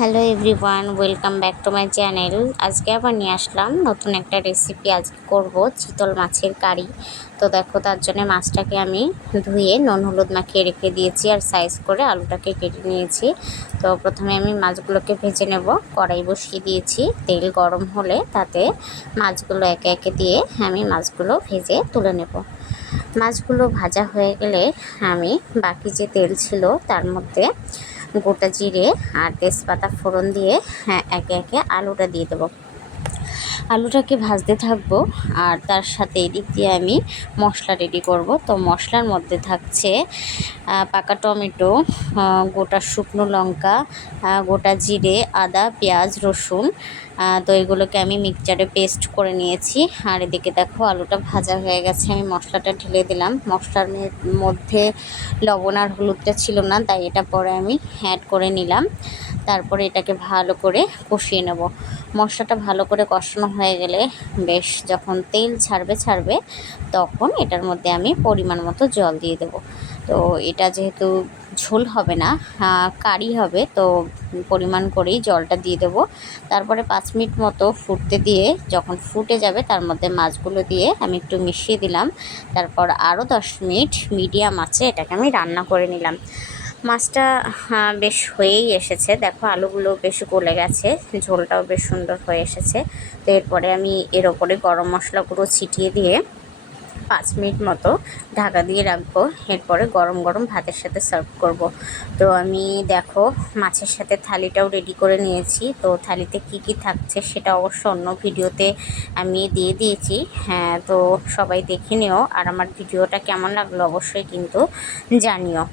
Hello everyone, welcome back to my channel. আজকে আবার নিয়ে আসলাম নতুন একটা রেসিপি। আজকে করব চিতল মাছের কারি। তো দেখো, তার জন্য মাছটাকে আমি ধুয়ে নুন হলুদ মাখিয়ে রেখে দিয়েছি আর সাইজ করে আলুটাকে কেটে নিয়েছি। তো প্রথমে আমি মাছগুলোকে ভেজে নেব। কড়াই বসিয়ে দিয়েছি, তেল গরম হলে তাতে মাছগুলো একে একে দিয়ে আমি মাছগুলো ভেজে তুলে নেব। মাছগুলো ভাজা হয়ে গেলে আমি বাকি যে তেল ছিল তার মধ্যে গোটা জিরে আর তেজপাতা ফোড়ন দিয়ে একে একে আলুটা দিয়ে দেবো। আলুটাকে ভাজতে থাকবো আর তার সাথে এদিক দিয়ে আমি মশলা রেডি করব। তো মশলার মধ্যে থাকছে পাকা টমেটো, গোটা শুকনো লঙ্কা, গোটা জিরে, আদা, পেঁয়াজ, রসুন। তো এগুলোকে আমি মিক্সচারে পেস্ট করে নিয়েছি। আর এদিকে দেখো আলুটা ভাজা হয়ে গেছে, আমি মশলাটা ঢেলে দিলাম। মশলার মধ্যে লবণ আর হলুদটা ছিল না, তাই এটা পরে আমি অ্যাড করে নিলাম। তারপরে এটাকে ভালো করে কষিয়ে নেব। মশলাটা ভালো করে কষানো হয়ে গেলে বেশ যখন তেল ছাড়বে তখন এটার মধ্যে আমি পরিমাণ মতো জল দিয়ে দেব। তো এটা যেহেতু ঝোল হবে না, কারি হবে, তো পরিমাণ করেই জলটা দিয়ে দেবো। তারপরে 5 মিনিট মতো ফুটতে দিয়ে যখন ফুটে যাবে তার মধ্যে মাছগুলো দিয়ে আমি একটু মিশিয়ে দিলাম। তারপর আরও 10 মিনিট মিডিয়াম আঁচে এটাকে আমি রান্না করে নিলাম। মাছটা বেশ হয়েই এসেছে, দেখো আলুগুলো বেশ গলে গেছে, ঝোলটাও বেশ সুন্দর হয়ে এসেছে। তো এরপরে আমি এর ওপরে গরম মশলা গুঁড়ো ছিটিয়ে দিয়ে 5 মিনিট মতো ঢাকা দিয়ে রাখবো। এরপরে গরম গরম ভাতের সাথে সার্ভ করব। তো আমি দেখো মাছের সাথে থালিটাও রেডি করে নিয়েছি। তো থালিতে কি কি থাকছে সেটা অবশ্য অন্য ভিডিওতে আমি দিয়ে দিয়েছি। হ্যাঁ, তো সবাই দেখে নিও। আর আমার ভিডিওটা কেমন লাগলো অবশ্যই কিন্তু জানিও।